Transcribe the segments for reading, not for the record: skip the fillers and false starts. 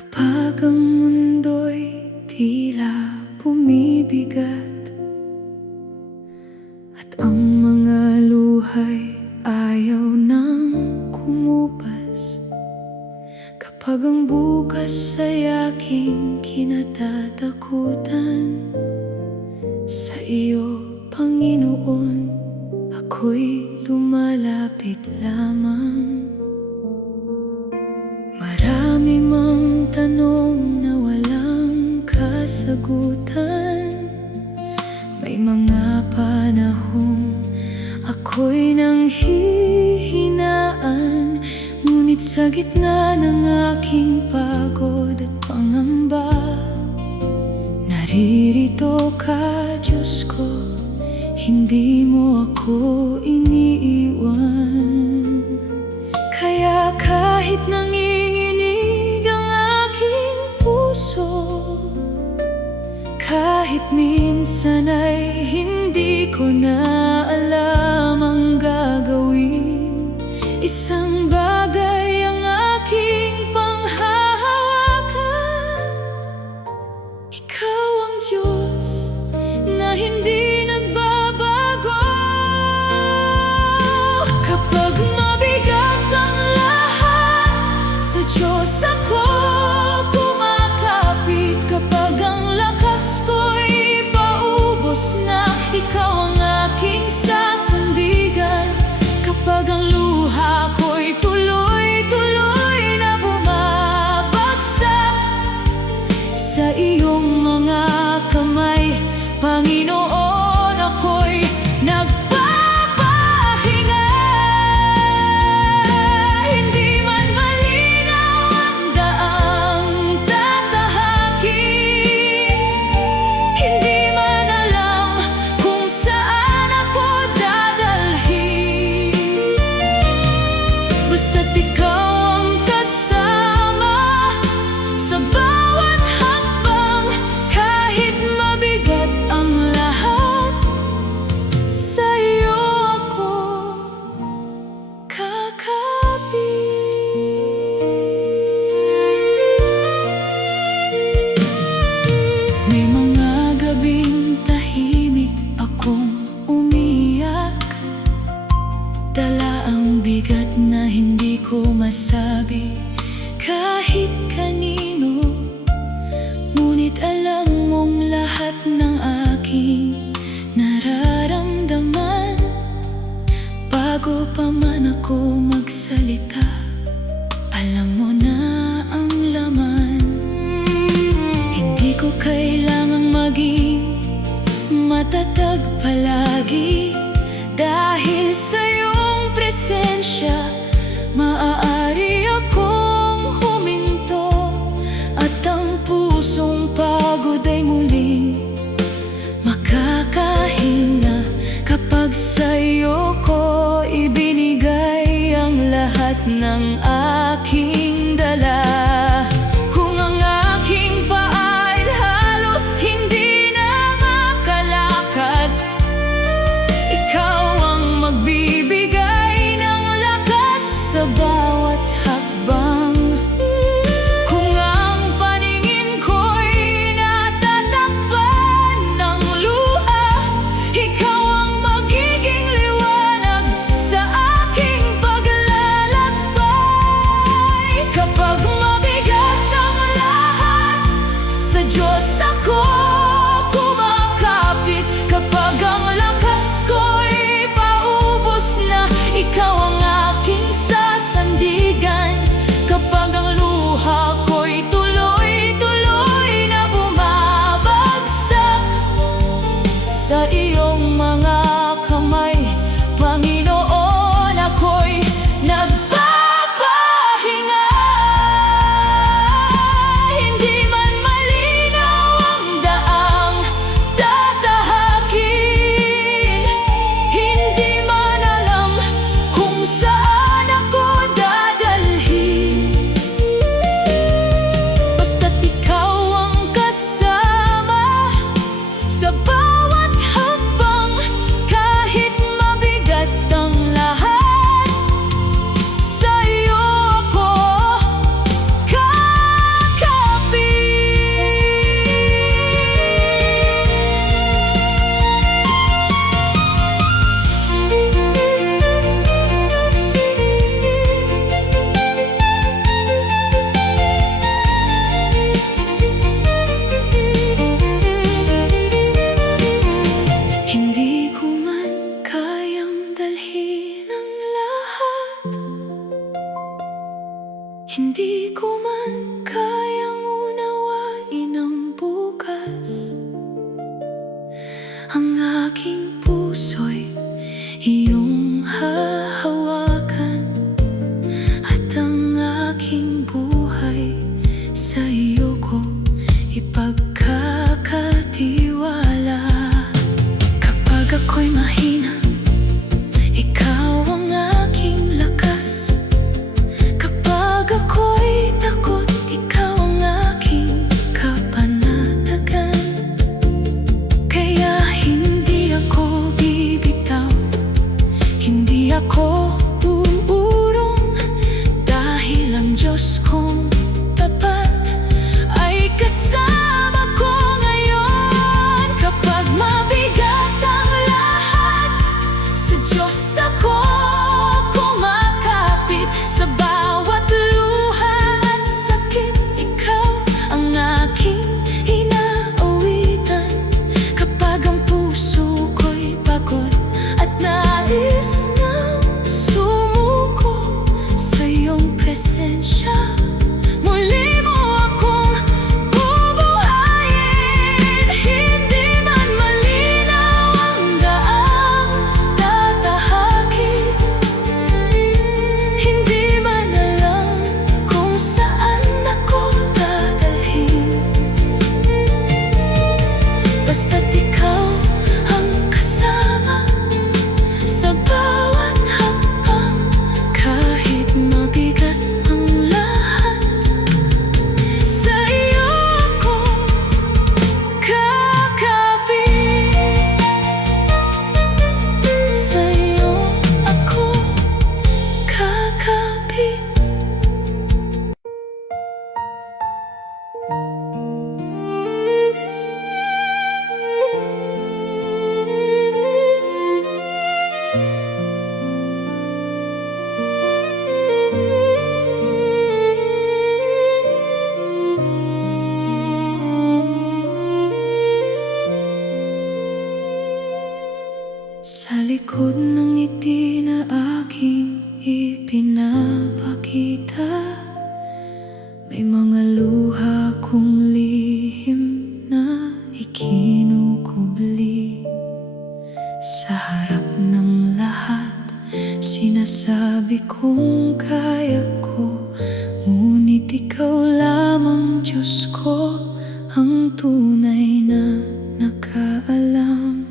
Kapag ang mundo'y tila bumibigat at ang mga luhay ayaw nang kumupas, kapag ang bukas ay aking kinatatakutan, sa iyo, Panginoon, ako'y lumalapit lamang. Marami mang tanong na walang kasagutan, may mga panahong ako'y nanghihinaan, ngunit sa gitna ng aking pagod at pangamba, naririto ka, Diyos ko, hindi mo ako iniiwan. Kaya kahit nanginginig ang aking puso, kahit minsan ay hindi ko na alam ang gagawin, isang bagay ang aking panghahawakan. Ikaw ang Diyos na hindi nagbabago. Kapag mabigat ang lahat, sa Diyos ako kumakapit. Kapag ang lakas ko'y paubos na, ikaw ang aking sasandigan. Kapag ang luha ko'y tuloy-tuloy na bumabagsak, sa iyong mga kamay, Panginoon, ako'y nagpapahinga. Hindi man malinaw ang daang tatahakin, hindi man alam kung saan ako dadalhin, basta't ikaw ang kasama sa bawat hakbang. Kahit mabigat ang lahat, sa iyo ako kakapit. May mga gabing tahimik akong umiyak, dala ang bigat na hindi ko masabi kahit kanino. Ngunit alam mong lahat ng aking nararamdaman, bago pa man ako magsalita, alam mo na ang laman. Hindi ko kailangang maging matatag palagi, dahil sa iyong presensya, maaari akong huminto, at ang pusong pagod ay muling makakahinga. Kapag sa iyo ko ibinigay ang lahat ng aking dala, kung ang aking paa'y halos hindi na makalakad, ikaw ang magbibigay ng lakas sa bawat hakbang. Kung ang paningin ko'y natatakpan ng luha, ikaw ang magiging liwanag sa aking paglalakbay. Hindi ko man kayang unawain ang bukas. Ang aking puso'y iyong hahawakan, at ang aking buhay sa iyo ko ipagkakatiwala. Kapag ako'y mahina, ikaw ang aking lakas. Kapag ako'y takot, ikaw ang aking kapanatagan. Kaya hindi ako bibitaw, hindi ako uurong, dahil ang Diyos kong tapat ay kasama ko ngayon. Kapag mabigat ang lahat, sa Diyos ako kumakapit. Sa bawat luha at sakit, ikaw ang aking inaawitan. Kapag ang puso ko'y pagod at nais nang sumuko sa iyong presensya, muli mo akong bubuhayin. Hindi man malinaw ang daang tatahakin, hindi man alam kung saan ako dadalhin, basta't ikaw ang kasama sa bawat hakbang. Kahit mabigat ang lahat, sa iyo ako kakapit. Sa iyo ako kakapit. Sa likod ng ngiti na aking ipinapakita, may mga luha kong lihim na ikinukubli. Sa harap ng lahat, sinasabi kong kaya ko, ngunit ikaw lamang, Diyos ko, ang tunay na nakaalam.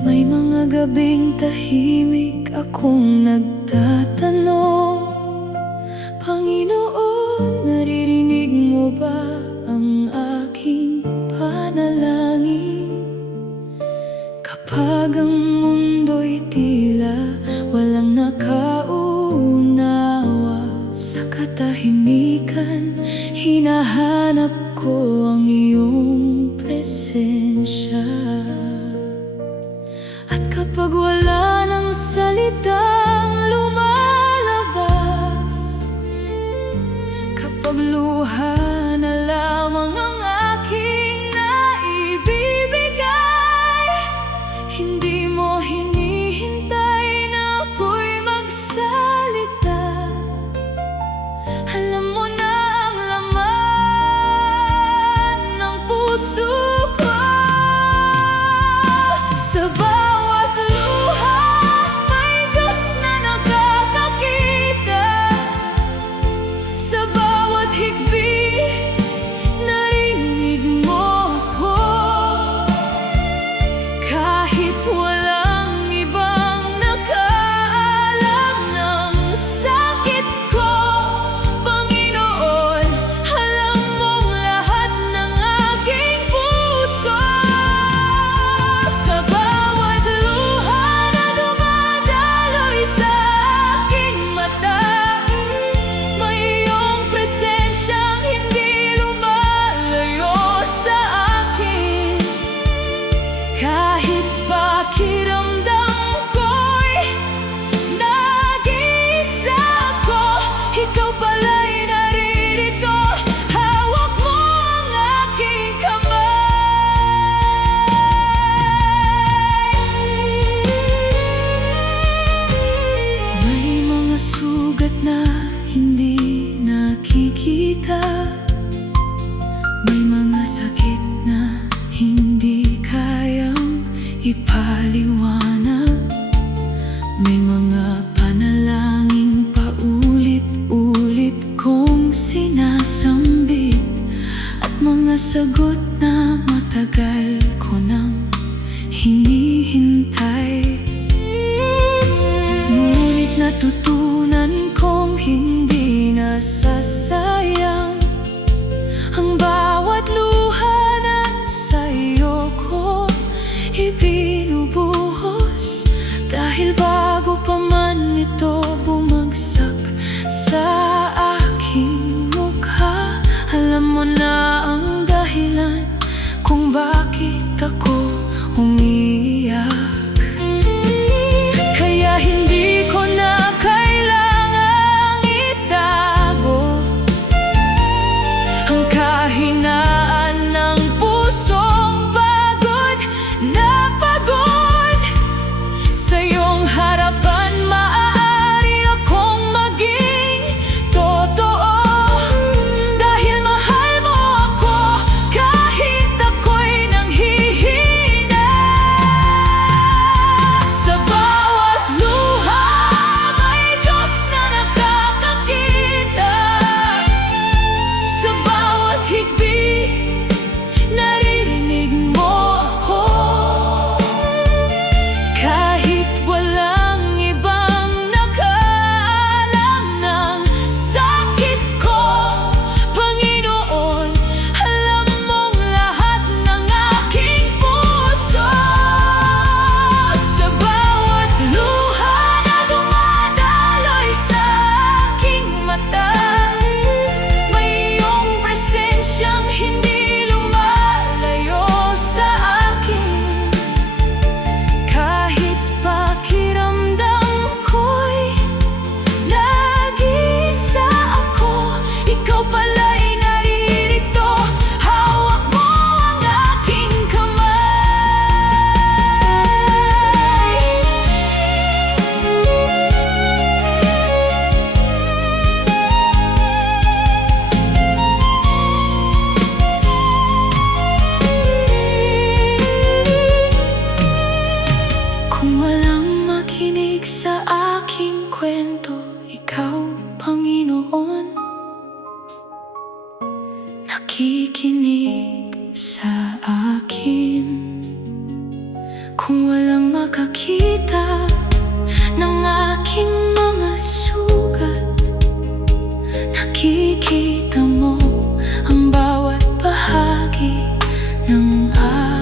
May mga gabing tahimik akong nagtatanong, Panginoon, naririnig mo ba ang aking panalangin? Kapag ang mundo'y tila walang nakaunawa, sa katahimikan hinahanap ko ang iyong presensya. At kapag wala ng salitang lumalabas, kapag luha na lamang ang aking naibibigay, hindi mo hinihintay na ako'y magsalita. Alam mo na ang laman ng puso ko. Sa bawat luha, may Diyos na nakakakita. Sa bawat higbi, narinig mo ako. Kahit walang ibang nakaalam ng sakit ko, Panginoon, alam mong lahat ng aking puso. Sa bawat luha na dumadaloy sa aking mata, may iyong presensyang hindi lumalayo sa akin. Kahit pakiramdam ko'y nag-iisa ako, ikaw pala'y naririto. Hawak mo ang aking kamay. May mga sugat na hindi Panginoon, nakikinig sa akin. Kung walang makakita ng aking mga sugat, nakikita mo ang bawat bahagi ng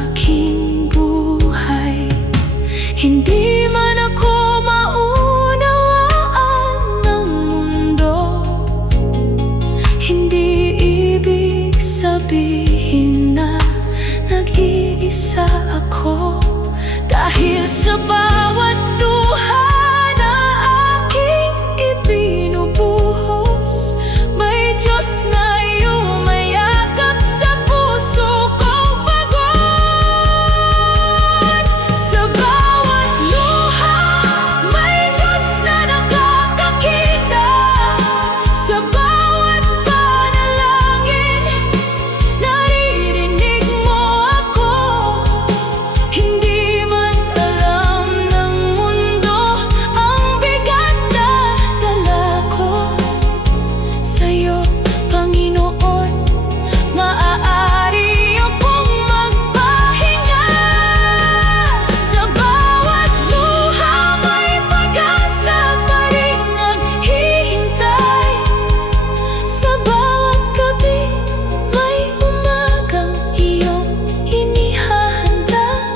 aking buhay. Hindi man ako maunawaan ng mundo, hindi ibig sabihin na nag-iisa ako. Dahil sa bawat luha na aking ibinubuhos, may Diyos na yumayakap sa puso kong pagod. Sa bawat luha, may Diyos na nakakakita. Sa bawat panalangin, naririnig mo ako. Hindi man alam ng mundo ang bigat na dala ko. Sa'yo, Panginoon, maaari akong magpahinga. Sa bawat luha, may pag-asa pa rin naghihintay. Sa bawat gabi, may umagang iyong inihahanda.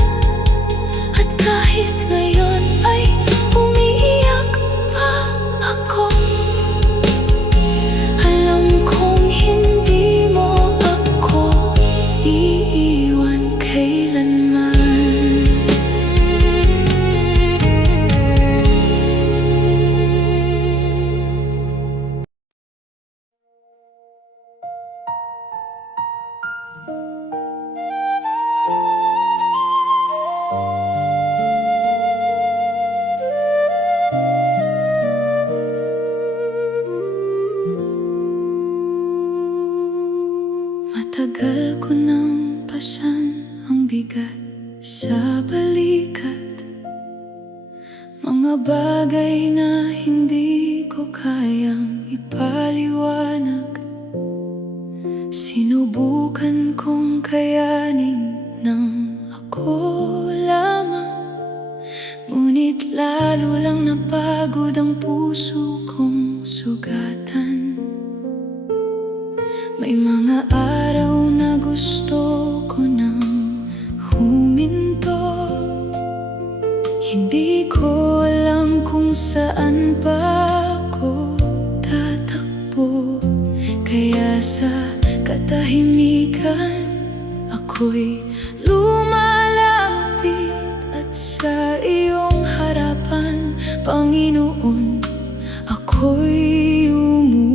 At kahit ngayon ay umiiyak pa ako, alam kong hindi mo ako iiwan kailanman. Matagal ko nang pasyan ang bigat sa balikat, mga bagay na hindi ko kayang ipaliwanag. Sinubukan kong kayanin ng ako lamang, ngunit lalo lang napagod ang puso kong sugatan. May mga araw na gusto ko nang huminto, hindi ko alam kung saan pa ako tatakbo. Kaya sa katahimikan, ako'y lumalapit at sa iyong harapan, Panginoon, ako'y umuyuko.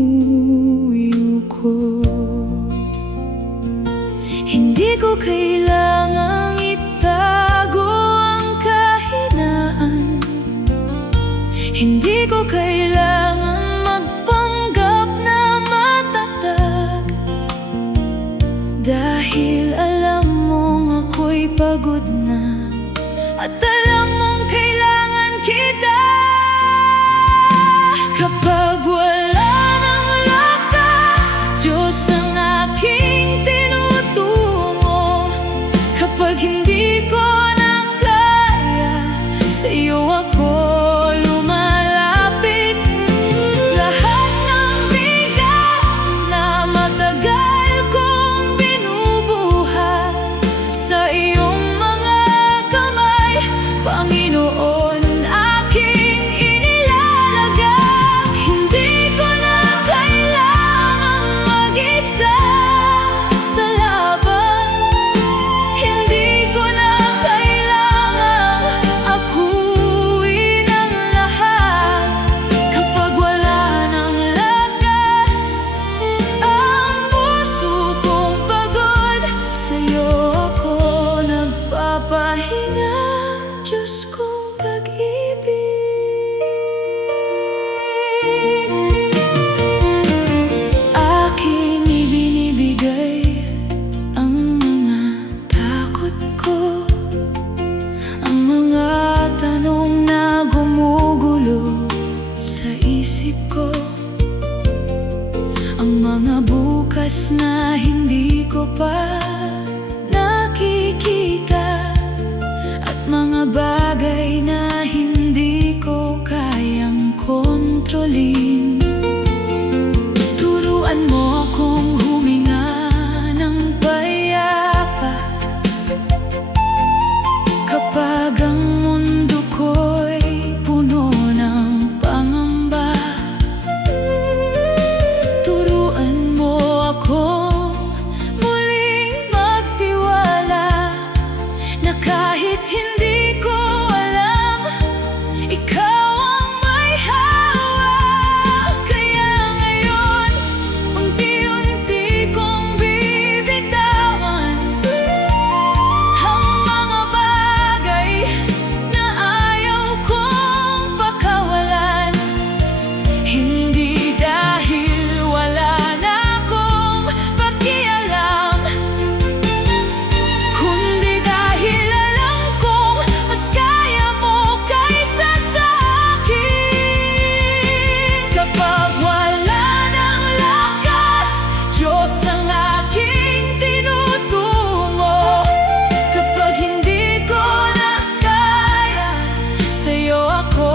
Hindi ko kailangang itago ang kahinaan, hindi ko kailangang magpanggap na matatag. Dahil alam mong ako'y pagod na, at alam mong kailangan kita. Kapag wala ng lakas, Diyos ang aking tinutungo. Kapag hindi ko na kaya, sa iyo ako lumalapit. Lahat ng bigat na matagal kong binubuhat, sa iyong mga mga bukas na hindi ko pa nakikita, at mga bagay na hindi ko kayang kontrolin. Turuan mo akong huminga ng payapa kapag ang mundo ko'y puno ng pangamba. Turuan mo akong muling magtiwala na kahit hindi ko alam, ikaw ang may hawak. Kaya ngayon, unti-unti kong bibitawan ang mga bagay na ayaw kong pakawalan. Hindi dahil wala na akong pakialam, kundi dahil alam kong mas kaya mo kaysa sa akin. Kapag wala ng lakas, Diyos ang aking tinutungo. Kapag hindi ko na kaya, sa'yo ako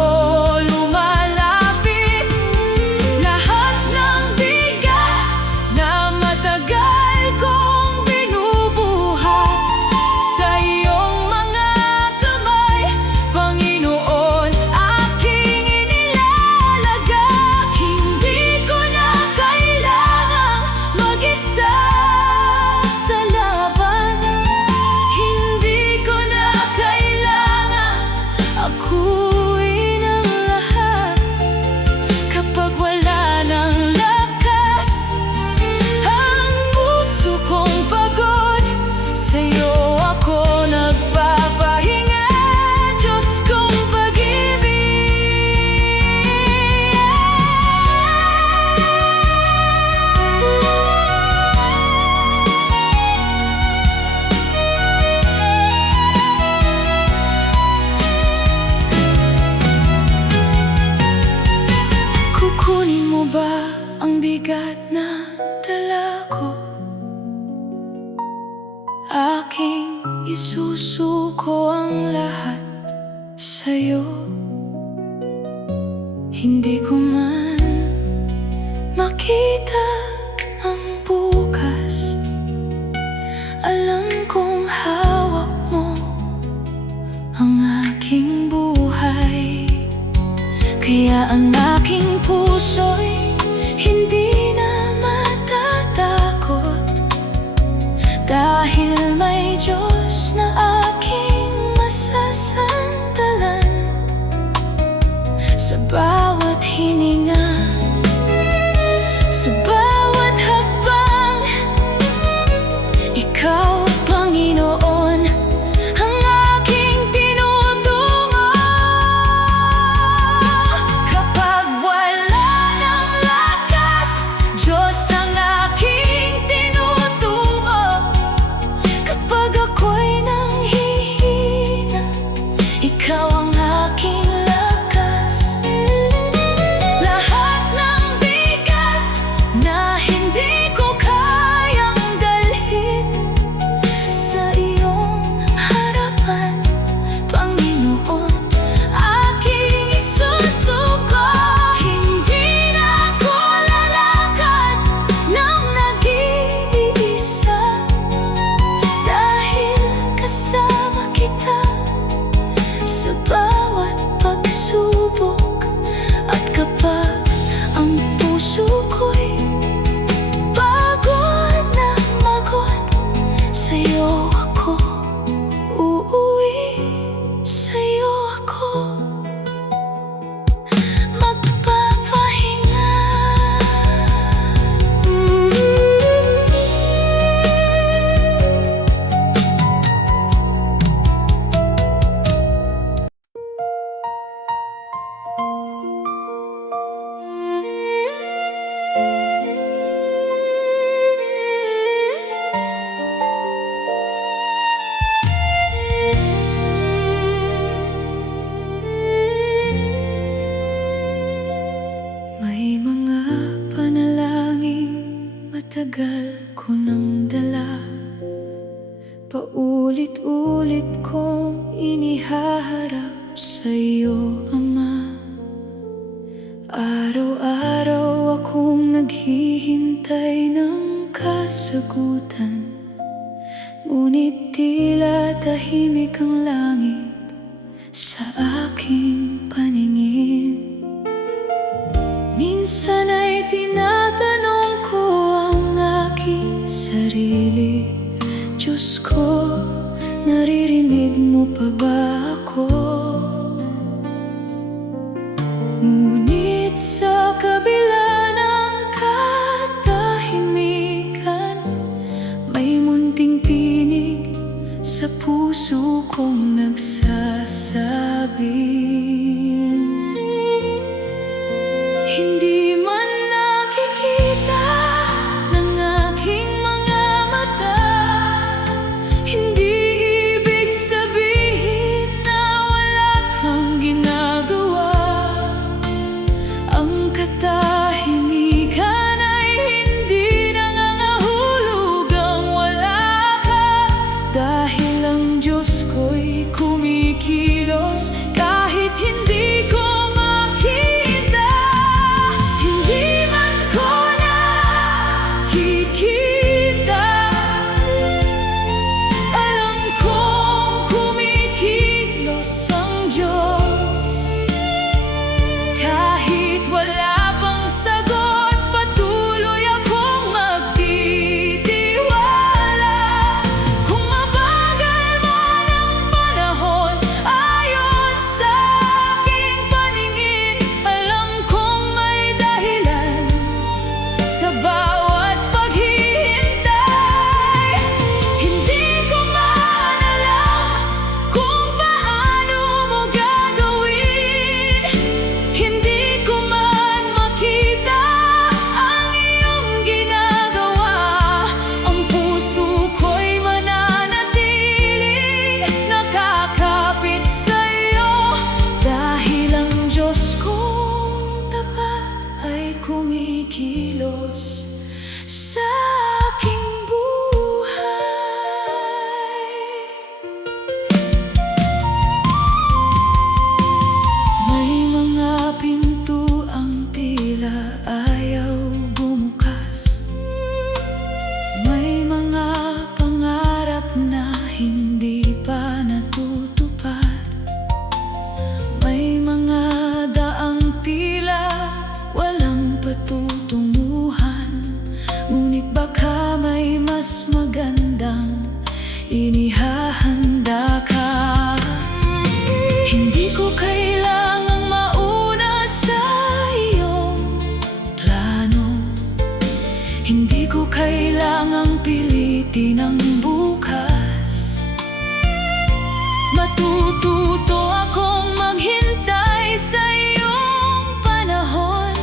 lumalapit. Lahat ng bigat na matagal kong binubuhat, sa iyong mga kamay, Panginoon, aking inilalagak. Hindi ko na kailangang mag-isa sa laban. Hindi ko na kailangan akuin ang lahat. Kapag wala ng lakas ang puso kong pagod, sa'yo ako nagpapahinga, Diyos kong pag-ibig. Kukunin mo ba ang bigat na dala ko? Aking isusuko ang lahat sa'yo. Hindi ko man makita ang bukas, alam kong hawak mo ang aking buhay. Kaya ang aking puso'y hindi na matatakot, dahil may Diyos na aking masasandalan. Sa bawat hininga, sa bawat hakbang, ikaw, Panginoon, ang aking tinutungo. Kapag wala ng Matagal ko nang dala, paulit-ulit kong inihaharap sa'yo, Ama. Araw-araw akong naghihintay ng kasagutan, ngunit tila tahimik ang langit sa aking paningin. Minsan ay tinatanong ko ang aking sarili, Diyos ko, naririnig mo pa ba ako? Ngunit sa kabila ng katahimikan, may munting tinig sa puso kong nagsasabi, hindi man nakikita ng aking mga mata, hindi ibig sabihin na wala kang ginagawa. Ang katahimikan ay hindi nangangahulugang wala ka, dahil ang Diyos ko'y kumikilos kahit hindi ko makita. Hindi man ko nakikita, alam kong kumikilos ang Diyos. Kahit wala pang sagot, patuloy akong magtitiwala. Kung mabagal man ang panahon, ayon sa aking paningin, alam kong may dahilan sa bawat paghihintay. Hindi ko man alam kung paano mo gagawin, hindi ko man makita ang iyong ginagawa. Ang puso ko'y mananatiling nakakapit sa'yo, dahil ang Diyos kong tapat ay kumikilos sa aking buhay. May mga pintuang tila ayaw bumukas, may mga pangarap na hindi pa natutupad, may mga daang tila walang patutunguhan, ngunit baka may mas magandang inihahanda ka. Hindi ko kailangang mauna sa iyong plano, hindi ko kailangang pilitin ang bukas. Matututo akong maghintay sa iyong panahon,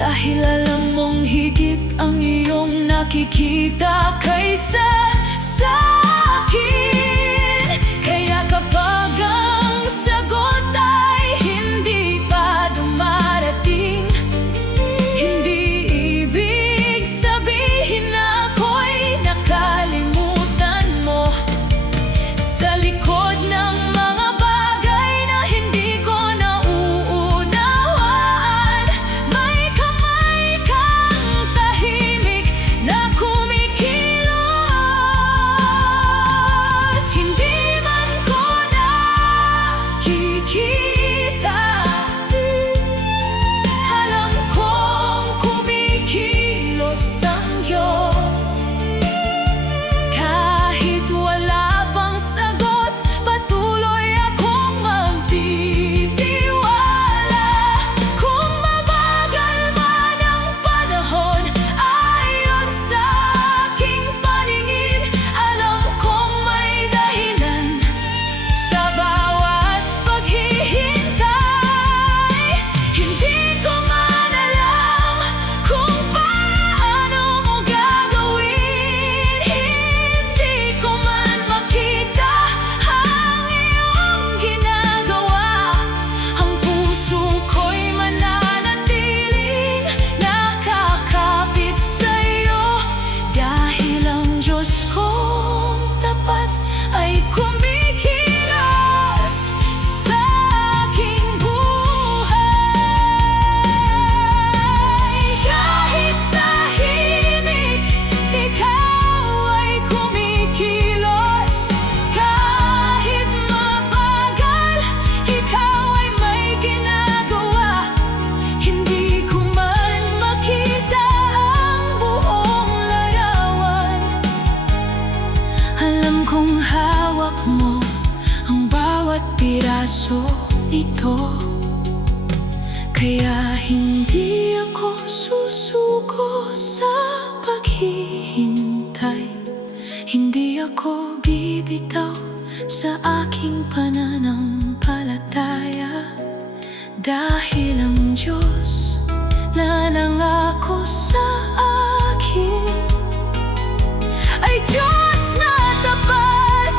dahil alam mong higit ang iyong nakikita kaysa sa akin. Kaya kapag ang sagot ay hindi pa dumarating, hindi ibig sabihin na ako'y nakalimutan mo. Sa likod ng mga bagay na hindi ko nauunawaan, may kamay kang tahimik na kumikilos. susuko sa paghihintay. Hindi ako bibitaw sa aking pananampalataya, dahil ang Diyos na nangako sa akin ay Diyos na tapat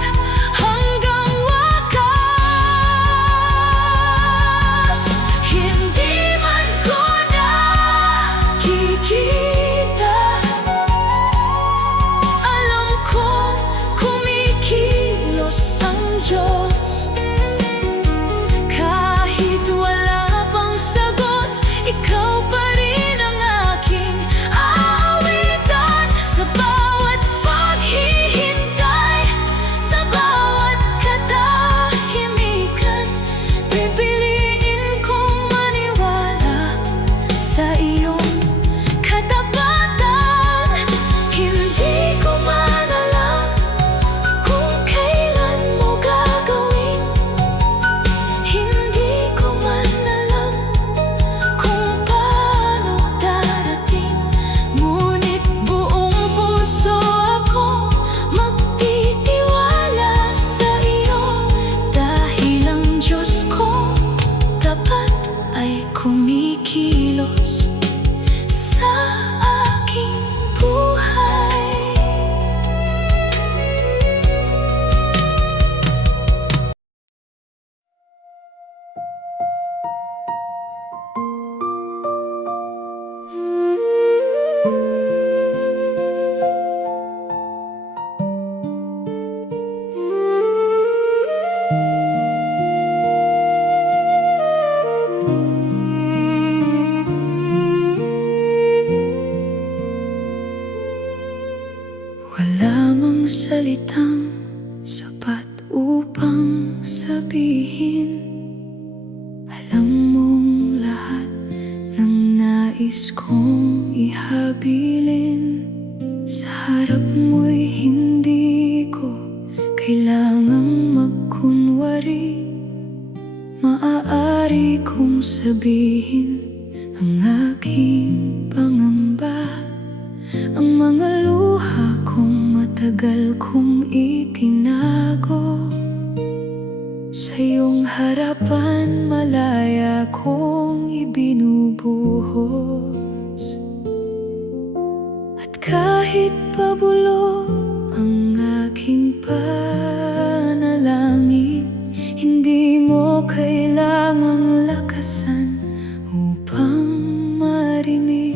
hanggang wakas. Hindi man ko nakikita, alam kong kumikilos ang Diyos. Kahit wala pang sagot, ikaw pa rin ang aking aawitan. Sa bawat paghihintay, sa bawat katahimikan, pipiliin kong maniwala sa iyong katapatan. Hindi ko man alam kung kailan mo gagawin, hindi ko man alam kung paano darating, ngunit buong puso ako magtitiwala sa iyo, dahil ang Diyos kong tapat ay kumikilos sa aking buhay. Wala mang salitang sapat upang sabihin, alam mong lahat ng nais kong ihabilin. Sa harap mo'y hindi ko kailangang magkunwari, maaari kong sabihin ang aking pangamba, ang mga luha kong matagal kong itinago. Sa iyong harapan malaya kong ibinubuhos, at kahit pabulong ang aking panalangin, hindi mo kailangang lakasan upang marinig.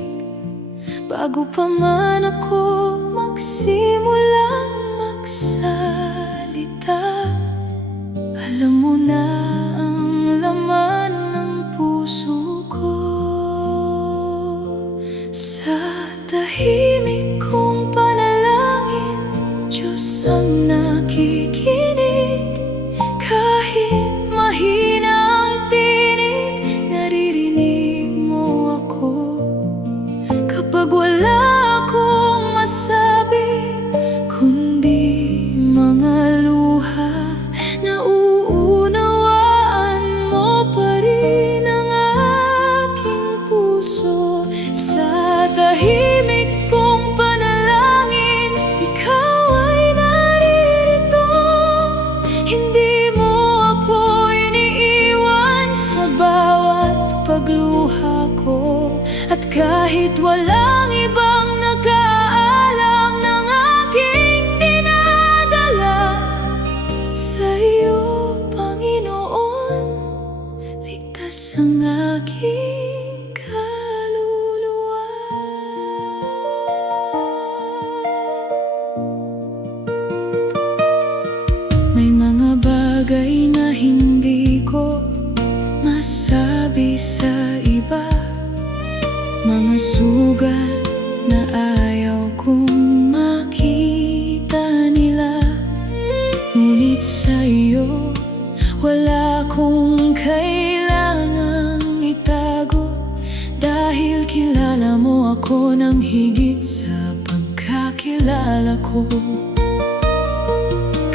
Bago pa man ako magsimulang magsalita, alam mo na ang laman ng puso ko. Sa tahimik kong panalangin, Diyos ang nakikinig. Kahit mahina ang tinig, naririnig mo ako. Kapag wala akong masabi, kundi mga luha, nauunawaan mo pa rin ang aking puso. Sa tahimik kong panalangin, ikaw ay naririto. Hindi mo ako iniiwan sa bawat pagluha ko, at kahit walang ibang nakaalam ng aking dinadala, sa iyo, Panginoon, ligtas ang aking kaluluwa. May mga bagay na hindi ko masabi sa iba, mga sugat na ayaw kong makita nila. Ngunit sa iyo, wala kong kailangang itago, dahil kilala mo ako ng higit sa pagkakilala ko.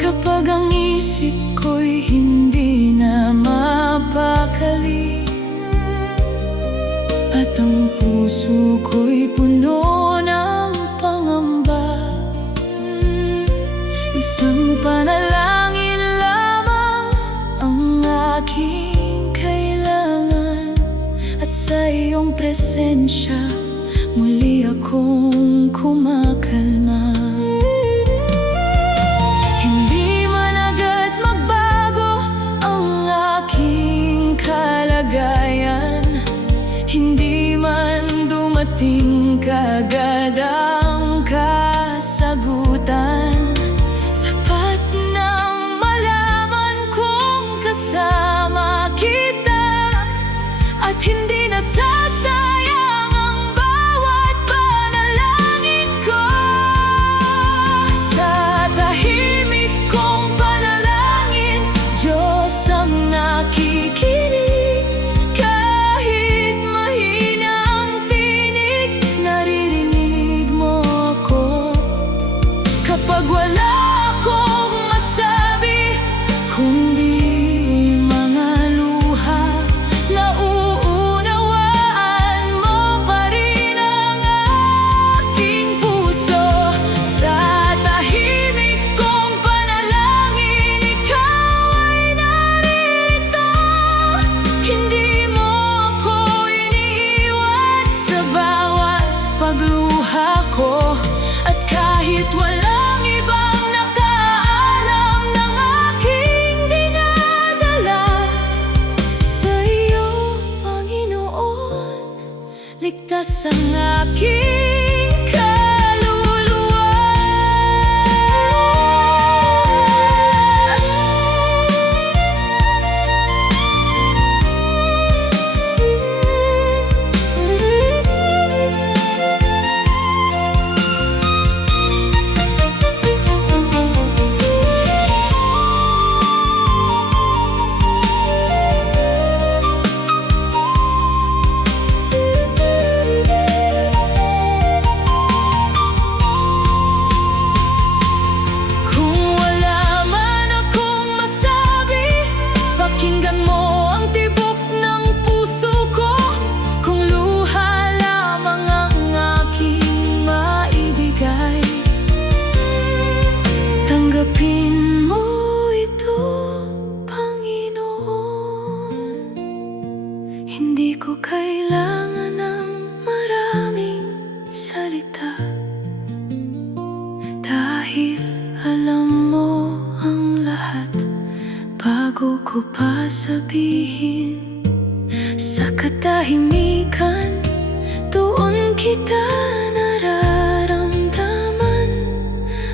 Kapag ang isip ko'y hindi na mapakali, at ang puso puso ko'y puno ng pangamba. Isang panalangin lamang ang aking kailangan, at sa iyong presensya muli akong kumakalma. Hindi man agad magbago ang aking kalagayan, hindi man dumating kaagad ang kasagutan, sapat nang malaman kong kasama kita, at hindi nasasayang ang bawat panalangin ko. Sa tahimik kong panalangin, Diyos ang nakikinig. Kahit mahina ang tinig, naririnig mo ako. Kapag wala akong masabi, kundi mga luha, nauunawaan mo pa rin ang aking puso. Sa tahimik kong panalangin, ikaw ay naririto. Hindi mo ako iniiwan sa bawat pagluha ko, at kahit walang ibang nakaalam ng aking dinadala, sa iyo, Panginoon, ligtas ang aking kaluluwa. Kung wala man akong masabi, pakinggan mo ang tibok ng puso ko. Kung luha lamang ang aking maibigay, tanggapin mo ito, Panginoon. Hindi ko kailangan ng maraming salita, dahil alam mo ang lahat bago ko pa sabihin. Sa katahimikan, doon kita nararamdaman,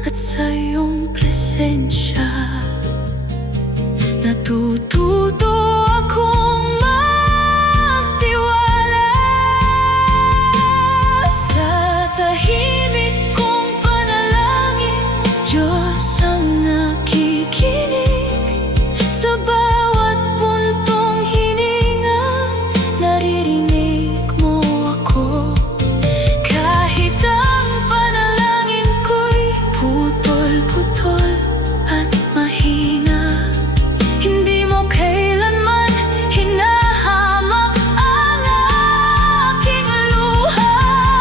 at sa iyong presensya natututo akong magtiwala. Sa tahimik kong panalangin, Diyos ang nakikinig. Sa bawat buntong hininga, naririnig mo ako. Kahit ang panalangin ko'y putol-putol at mahina, hindi mo kailanman hinahamak ang aking luha.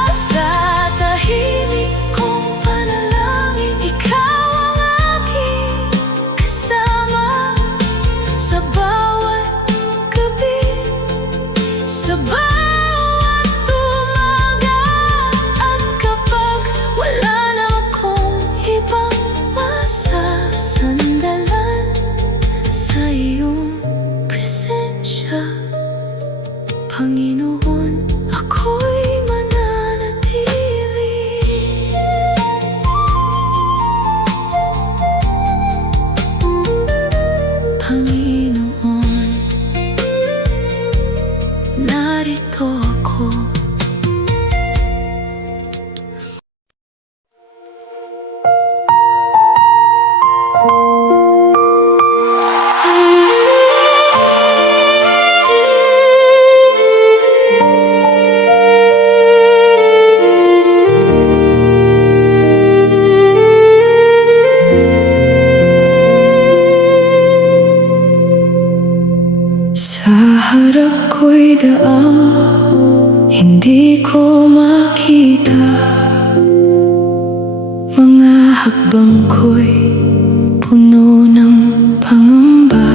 Sa tahimik kong panalangin, ikaw ang aking kasama. Sa bawat gabi, sa bawat umaga, at kapag wala na akong ibang masasandalan, sa iyong presensya, Panginoon, ako'y mananatili. Panginoon, narito ako. Sa harap ko'y daang Hindi ko makita, mga hakbang ko'y puno ng pangamba.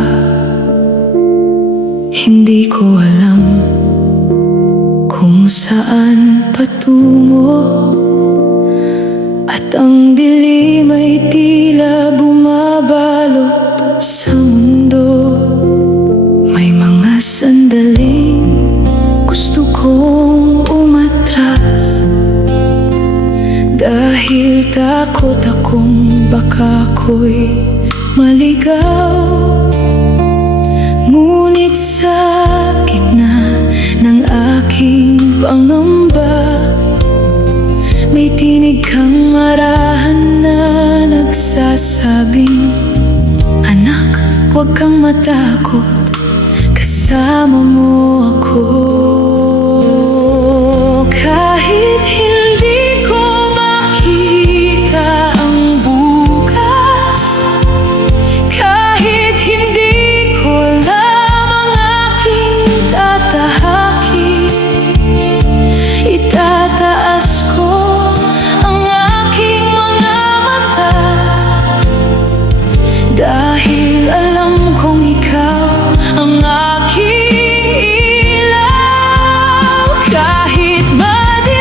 Hindi ko alam kung saan patungo, at ang dilim ay tila bumabalot sa mundo. May mga sandaling gusto kong umatras, dahil takot akong baka ako'y maligaw. Ngunit sa gitna ng aking pangamba, may tinig kang marahan na nagsasabing, anak, huwag kang matakot, kasama mo ako. Kahit hindi ko makita ang bukas, kahit hindi ko alam ang aking tatahakin, itataas ko ang aking mga mata, dahil alam kong ikaw ang aking ilaw. Kahit madilim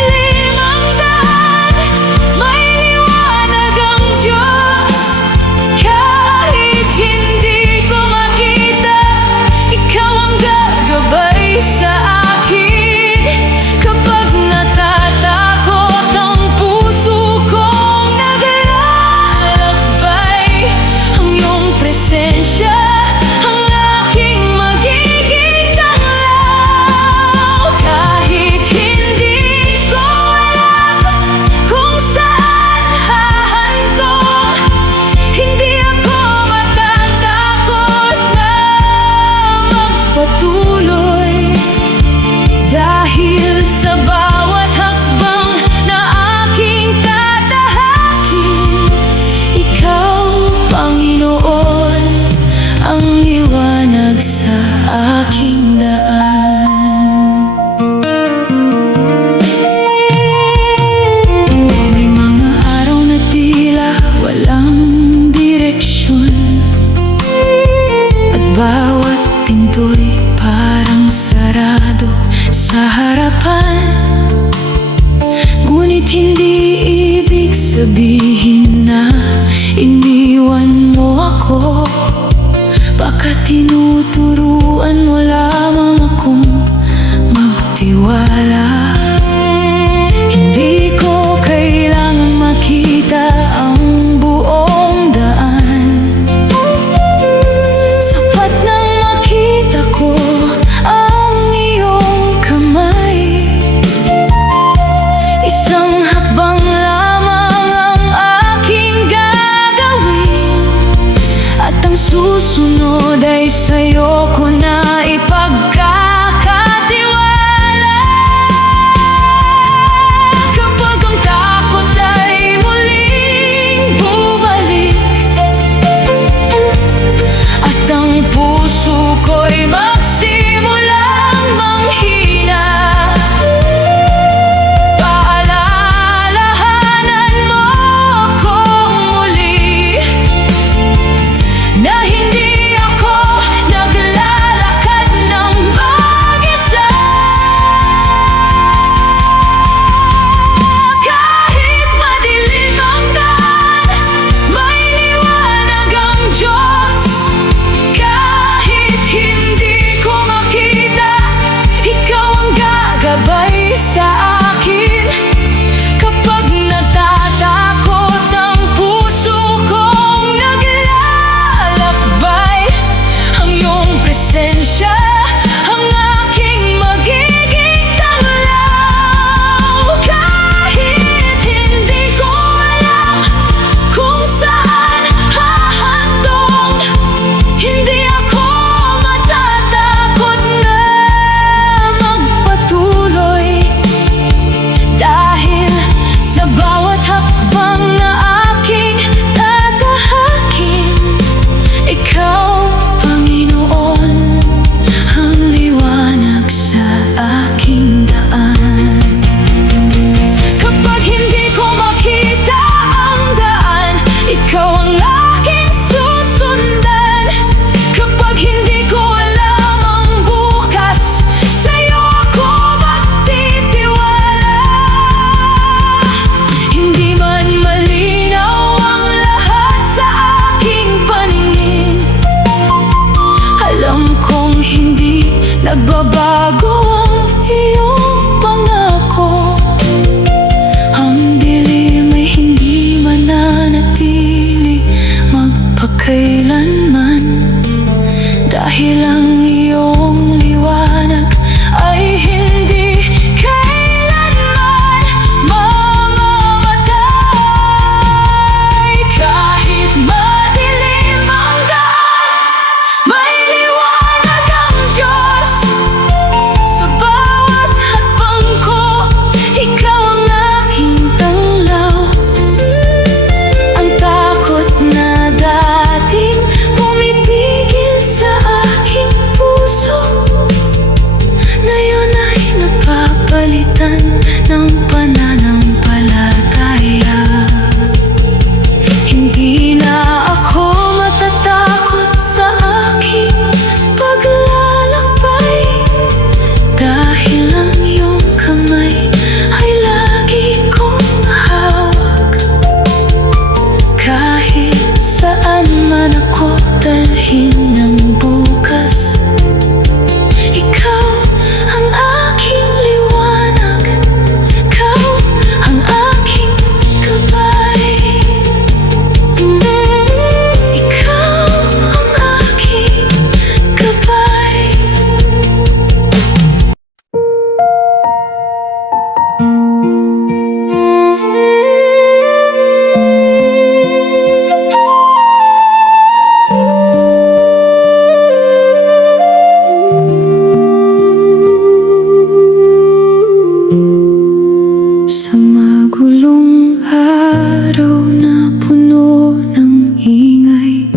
magulong araw na puno ng ingay,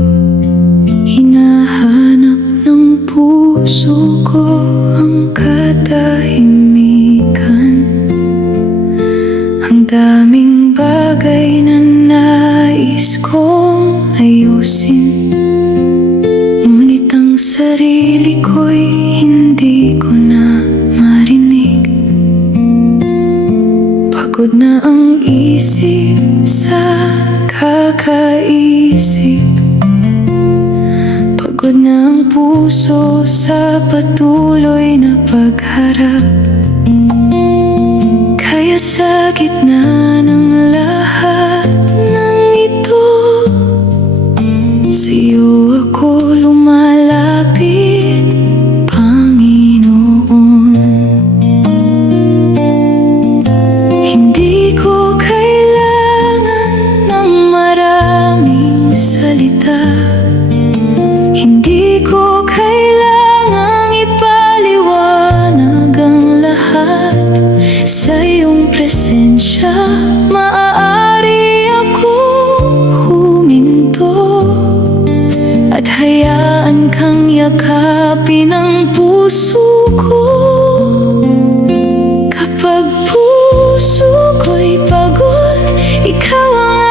hinahanap ng puso ko ang katahimikan. Ang daming bagay na nais kong ayusin, ngunit ang sarili ko'y hindi ko na marinig. Pagod na ang isip sa kakaisip, pagod na ang puso sa patuloy na pagharap. Kaya sa gitna ng lahat ng ito, sa'yo ako lumalapit, Panginoon. Hindi ko kailangan ng maraming salita, hindi ko kailangang ipaliwanag ang lahat. Sa iyong presensya, maaari akong huminto at hayaan kang yakapin ang puso ko. Kapag puso ko'y pagod, ikaw ang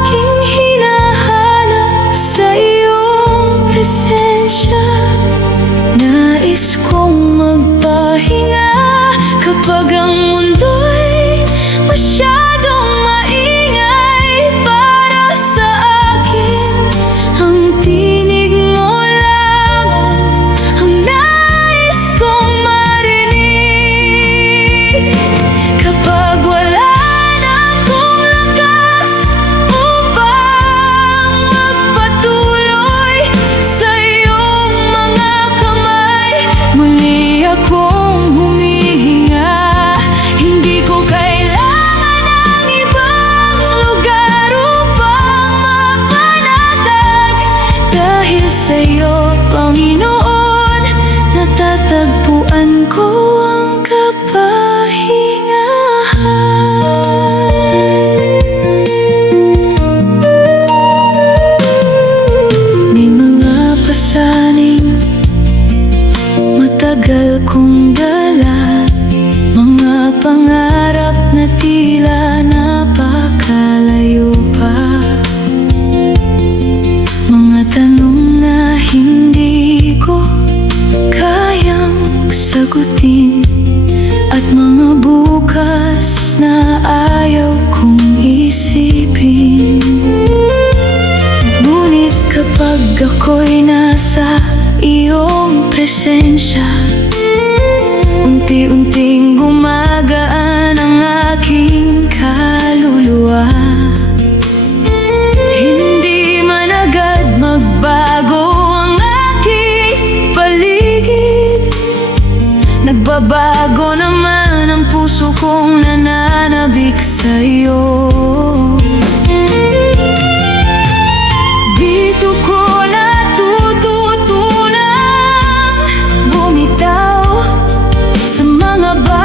aking hinahanap. Sa iyong presensya, nais kong magpahinga. Kapag ang mundo'y masyadong maingay para sa akin, ang tinig mo lamang ang nais kong marinig. Kapag wala na akong lakas upang magpatuloy sa iyong mga kamay, muli akong humihinga. Hindi ko kailangan ng ibang lugar upang mapanatag. Dahil sa iyo, Panginoon, natatagpuan ko ang kapahingahan. May mga pasaning matagal kong dala, mga pangarap na tila napakalayo pa, mga tanong na hindi ko kayang sagutin, at mga bukas na ayaw kong isipin. Ngunit kapag ako'y nasa iyong presensya, unti-unting gumagaan ang aking kaluluwa. Hindi man agad magbago ang aking paligid, nagbabago naman ang puso kong nananabik sa iyo. Dito ko natututunang bumitaw sa mga bagay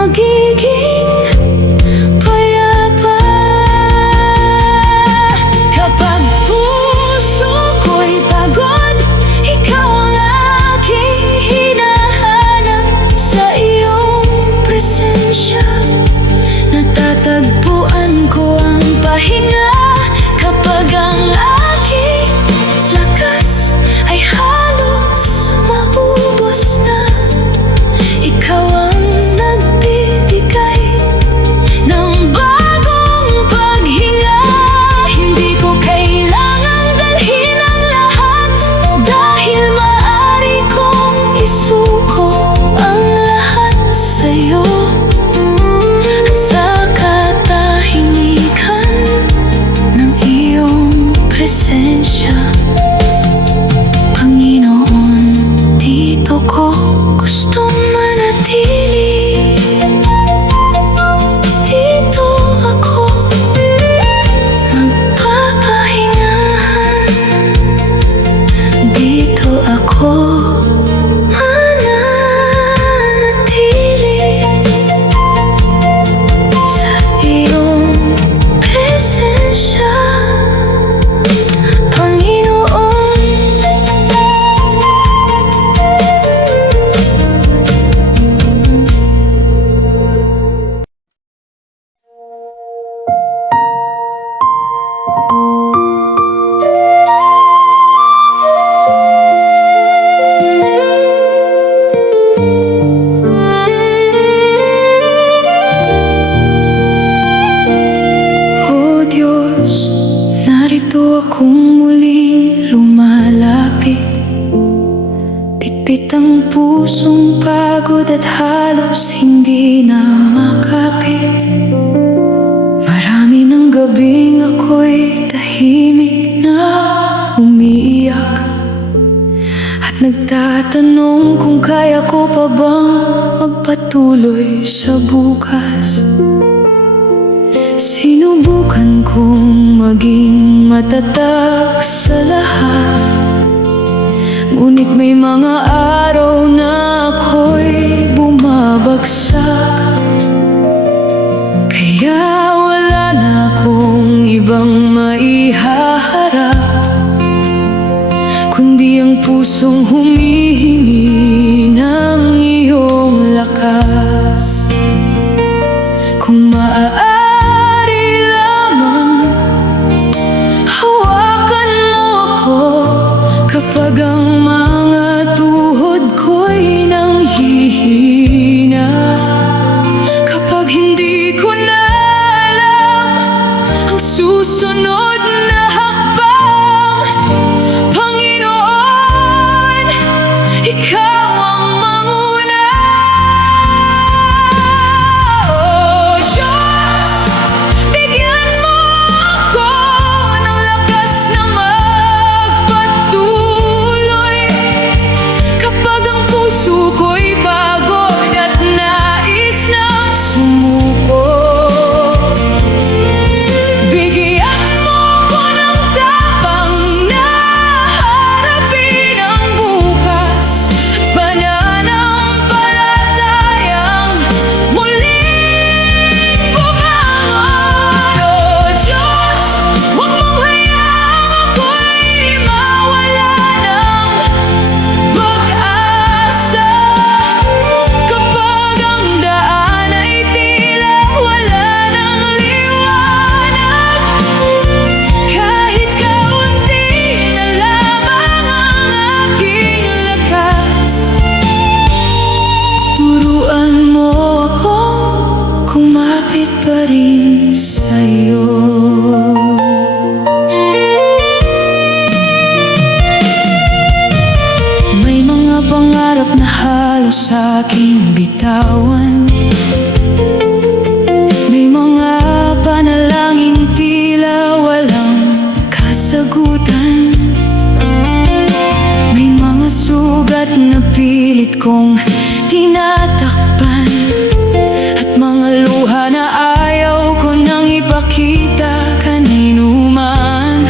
magiging payapa. Kapag puso ko'y pagod, ikaw ang aking hinahanap. Sa iyong presensya, natatagpuan ko ang pahinga. Kapag ang aking lakas ay halos maubos na, ikaw ang nagbibigay ng bagong paghinga. Hindi ko kailangang dalhin ang lahat, dahil maaari kong isuko ang lahat sa'yo. At sa katahimikan ng iyong presensya, Panginoon, dito ko gustong manatili. Dito ako magpapahinga. Dito ako mananatili sa iyong presensya, Panginoon. O Diyos, narito akong muling lumalapit. Bitbit ang pusong pagod at halos hindi na makapit. Marami ng gabing ako'y tahimik na umiiyak, at nagtatanong kung kaya ko pa bang magpatuloy sa bukas. Sinubukan kong maging matatag sa lahat, ngunit may mga araw na ako'y bumabagsak. Kaya wala na akong ibang maihaharap, kundi ang pusong humihingi ng iyong lakas. Kung maaari lamang, hawakan mo ako kapag ang mga tuhod ko'y nanghihina. Kapag hindi ko na alam ang susunod na hakbang, Panginoon, ikaw ang manguna. Oh Diyos, bigyan mo ako ng lakas na magpatuloy. Kapag ang puso ko'y pagod at nais nang sumuko, bigyan mo ko ng tapang na harapin ang bukas, at pananampalatayang muling bumangon. O Diyos, huwag mong hayaang ako'y mawala ng pag-asa. Kapag ang daan ay tila wala ng liwanag, kahit kaunti na lamang ang aking lakas, turuan mo akong kumapit pa rin sa'yo. May mga pangarap na halos sa aking bitawan. May mga panalangin tila walang kasagutan. May mga sugat na pilit kong tinatakpan, at mga luha na ayaw ko nang ipakita kanino man.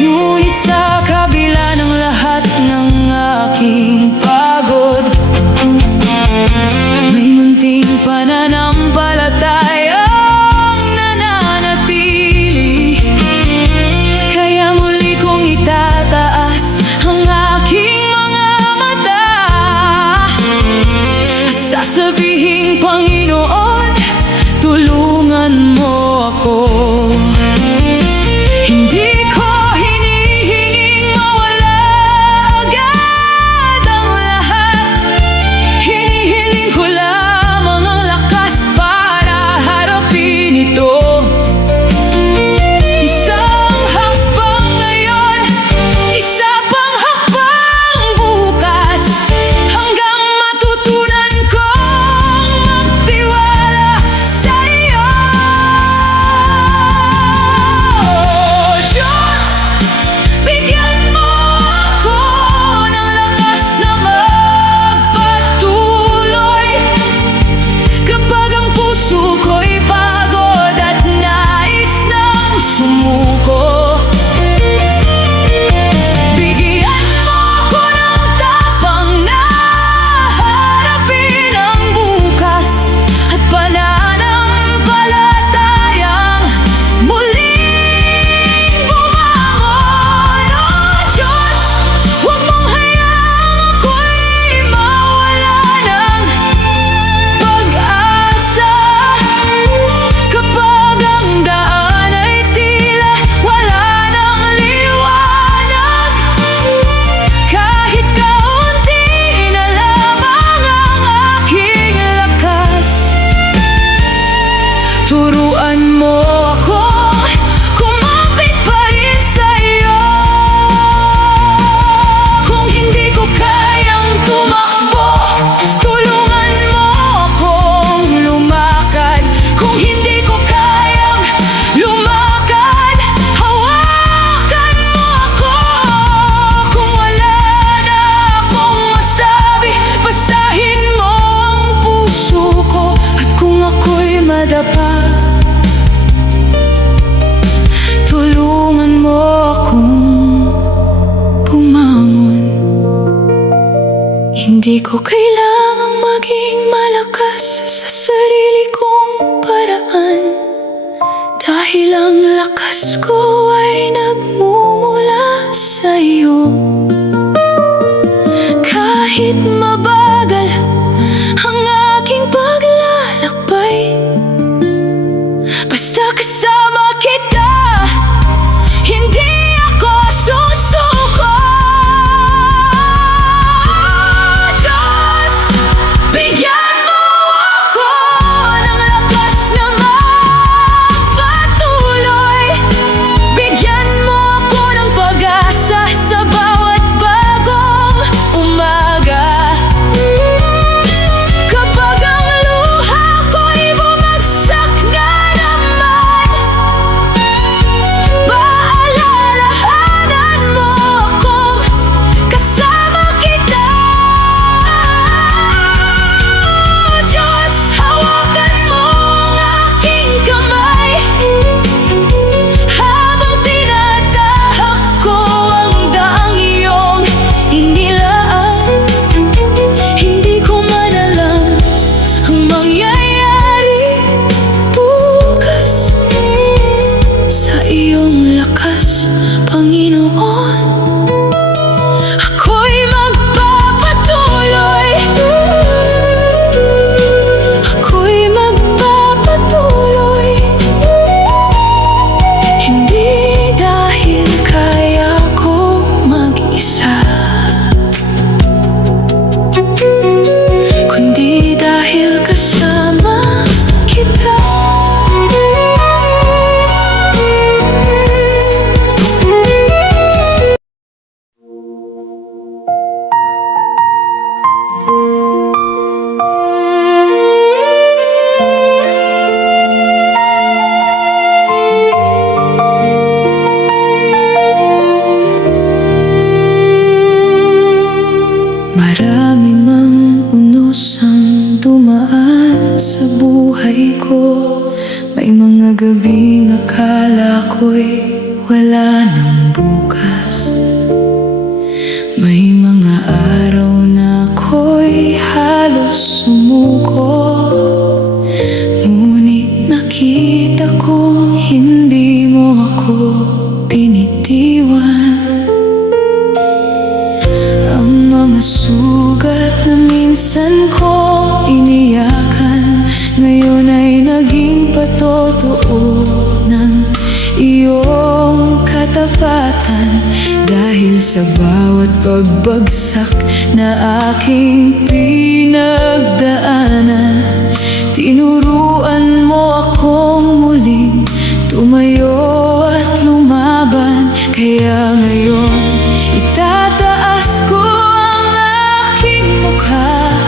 Ngunit sa kabila ng lahat ng aking pagod, may munting nadapa. Tulungan mo akong bumangon. Hindi ko kailangang maging malakas sa sarili kong paraan, dahil ang lakas ko ay nagmumula sa iyo. Kahit mabagal ang aking paglalakbay, basta kasama kita, hindi ako susuko. Diyos, bigyan mo ako ng lakas na magpatuloy. Bigyan mo ako ng pag-asa sa bawat bagong umaga. Kapag ang luha ko'y bumagsak na naman, paalalahanan mo akong kasama kita. Diyos, hawakan mo ang aking kamay habang tinatahak ko ang daang iyong inilaan. Hindi ko man alam ang mangyayari bukas. Sa iyong lakas, Panginoon, ako'y magpapatuloy. Ako'y magpapatuloy. Hindi dahil kaya ko mag-isa, kundi dahil kasama kita. Marami mang unos ang dumaan sa buhay ko. May mga gabing akala ko'y wala nang bukas. May mga araw na ako'y halos sumuko. Ngunit nakita ko hindi mo ako binitiwan. Ang mga sugat na minsan ko iniyakan, ngayon ay naging patotoo ng iyong katapatan. Dahil sa bawat pagbagsak na aking pinagdaanan, tinuruan mo akong muling tumayo at lumaban. Kaya ngayon itataas ko ang aking mukha.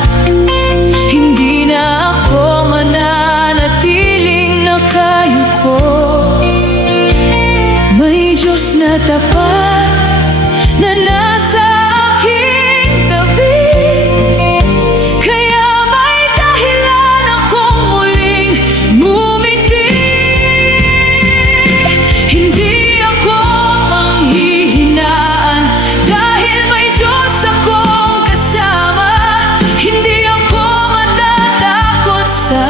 Hindi na ako mananatiling nakayuko. May Diyos na tapat na nasa aking tabi, kaya may dahilan akong muling ngumiti. Hindi ako manghihinaan dahil may Diyos akong kasama. Hindi ako matatakot sa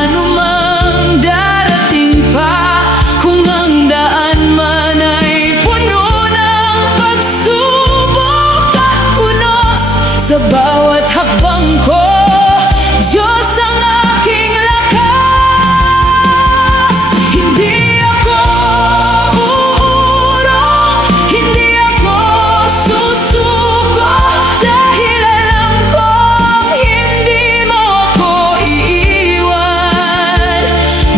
anumang darating pa. Kung ang daan man ay puno ng pagsubok at punos, sa bawat hakbang ko, Diyos ang aking lakas. Hindi ako uurong, hindi ako susuko, dahil alam kong hindi mo ako iiwan.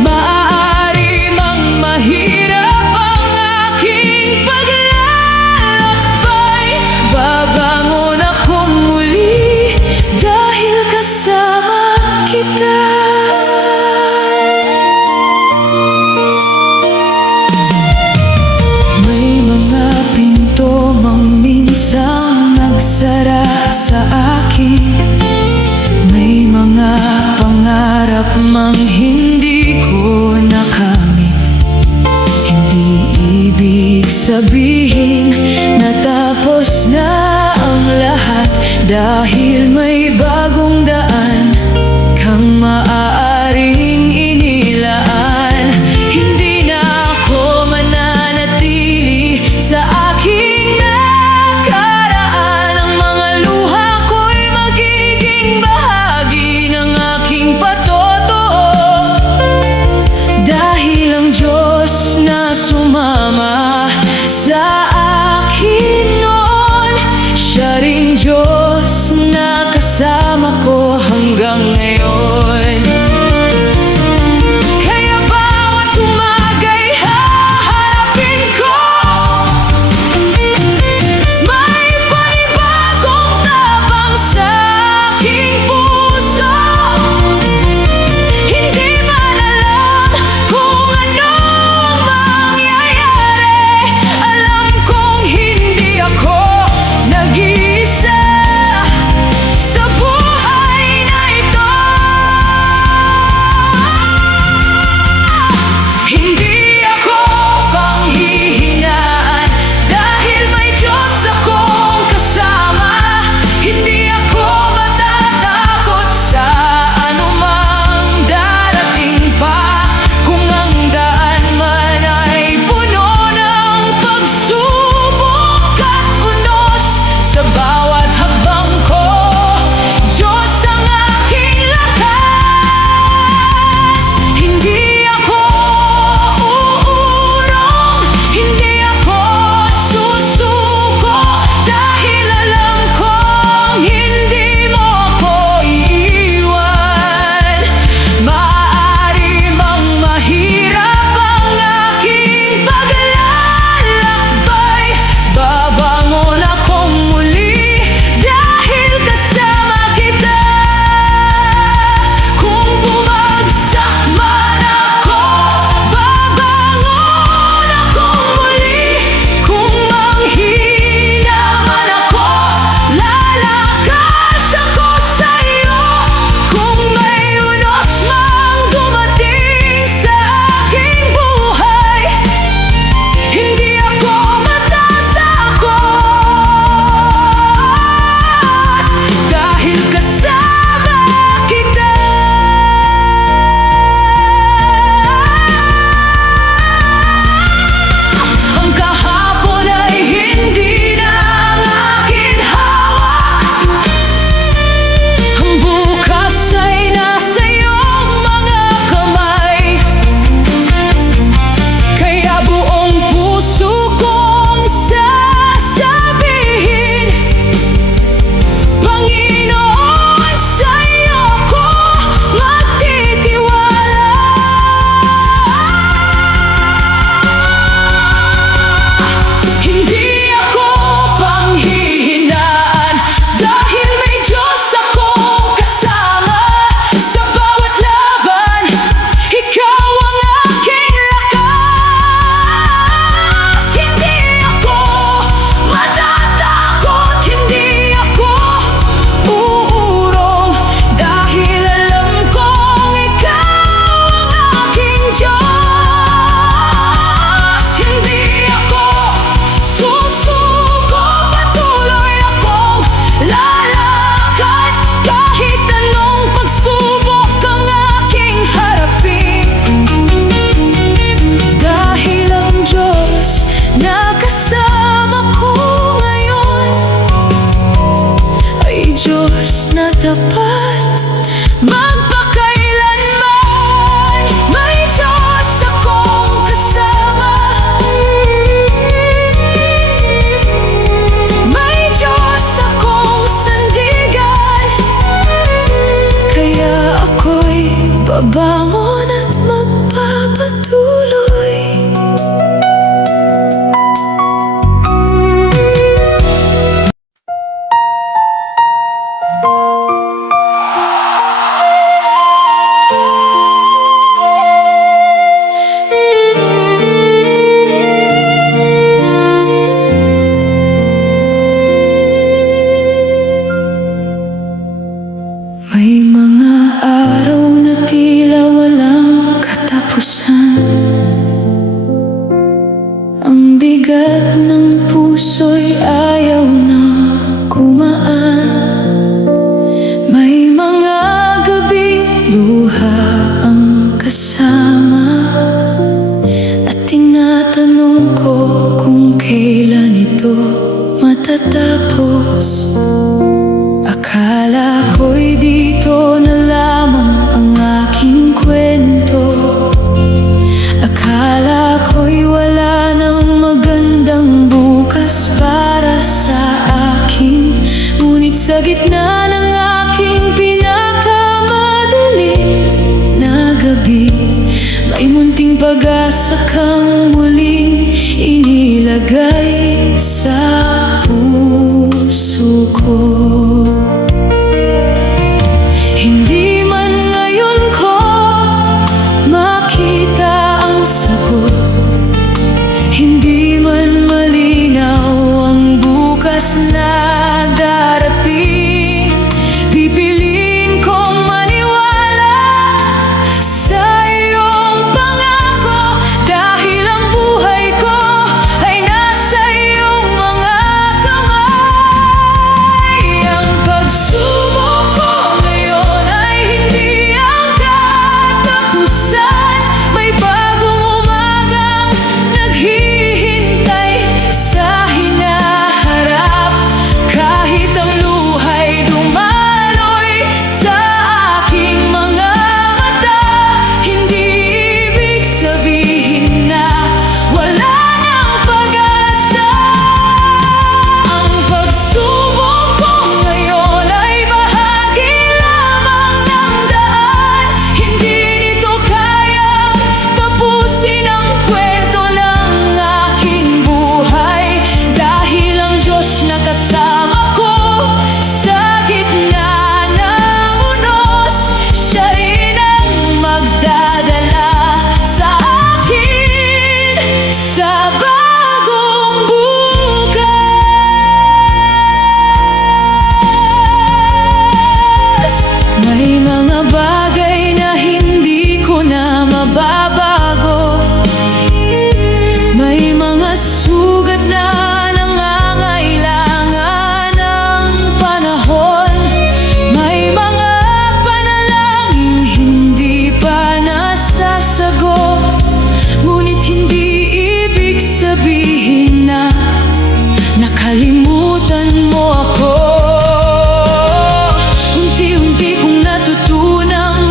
Maaari mang mahirap ang aking paglalakbay, babangon akong muli dahil kasama kita. May mga pinto mang minsang nagsara sa akin. May mga pangarap mang hindi sabihin natapos na ang lahat, dahil may bagong daan kang maaaring inilaan. Hindi na ako mananatili sa aking nakaraan. Ang mga luha ko'y magiging bahagi ng aking patotoo, dahil ang Diyos na sumama sa akin noon, siya ring Diyos na kasama ko hanggang ngayon. Kaya bawat umaga'y haharapin ko, may panibagong tabang sa aking puso. Hindi man alam kung ano ang mangyayari, alam kong hindi ako nag-iisa sa buhay na ito. Hindi ako panghihinaan, dahil may Diyos akong kasama. Hindi ako matatakot sa anumang darating pa, kung ang daan man ay puno ng pagsubok at unos. Sa bawat hakbang ko, Diyos ang aking lakas. Hindi ako uurong, hindi ako susuko, dahil alam kong hindi mo ako iiwan. Maaari mang mahirap ang aking paglalakbay, babangon akong muli dahil kasama kita. Kung bumagsak man ako, babangon akong muli. Kung manghina man ako, lalakas ako sa'yo. Kung may unos mang dumating sa aking buhay, hindi ako matatakot, dahil kasama kita. Ang kahapon ay hindi na ang aking hawak, ang bukas ay nasa iyong mga kamay. Kaya buong puso kong sasabihin, Panginoon, sa'yo ko magtitiwala. Hindi ako panghihinaan, dahil may Diyos akong kasama. Sa bawat laban, ikaw ang aking lakas. Hindi ako matatakot, hindi ako uurong, dahil alam kong ikaw ang aking Diyos. Hindi ako susuko, patuloy akong lalakad, kahit anong pagsubok ang aking harapin, dahil ang Diyos na kasama ko ngayon ay Diyos na tapat magpakailanman. May Diyos akong kasama, may Diyos akong sandigan. Kaya ako'y babangon at magpapatuloy. May mga araw na tila wala pag-asa kang muling inilagay sa puso ko. Hindi man ngayon ko makita ang sagot, hindi man malinaw ang bukas na darating, pipiliin kong maniwala sa iyong pangako, dahil ang buhay ko ay nasa iyong mga kamay. Ang pagsubok ko ngayon ay hindi ang katapusan, may bagong umagang naghihintay sa hinaharap. Kahit ang luhay dumaloy sa aking mga mata, hindi ibig sabihin na wala nang pag-asa. Ang pagsubok ko ngayon ay bahagi lamang ng daan, hindi nito kayang tapusin ang kwento ng aking buhay, dahil ang Diyos na kasama ko sa gitna ng unos, siya rin ang magdadala sa akin sa bagong bukas. May mga bagay na hindi ko na mababago, may mga sugat na nangangailangan ng panahon, may mga panalangin hindi pa nasasagot, ngunit hindi ibig sabihin na nakalimutan mo ako. Unti-unti kong natutunang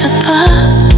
isa pa.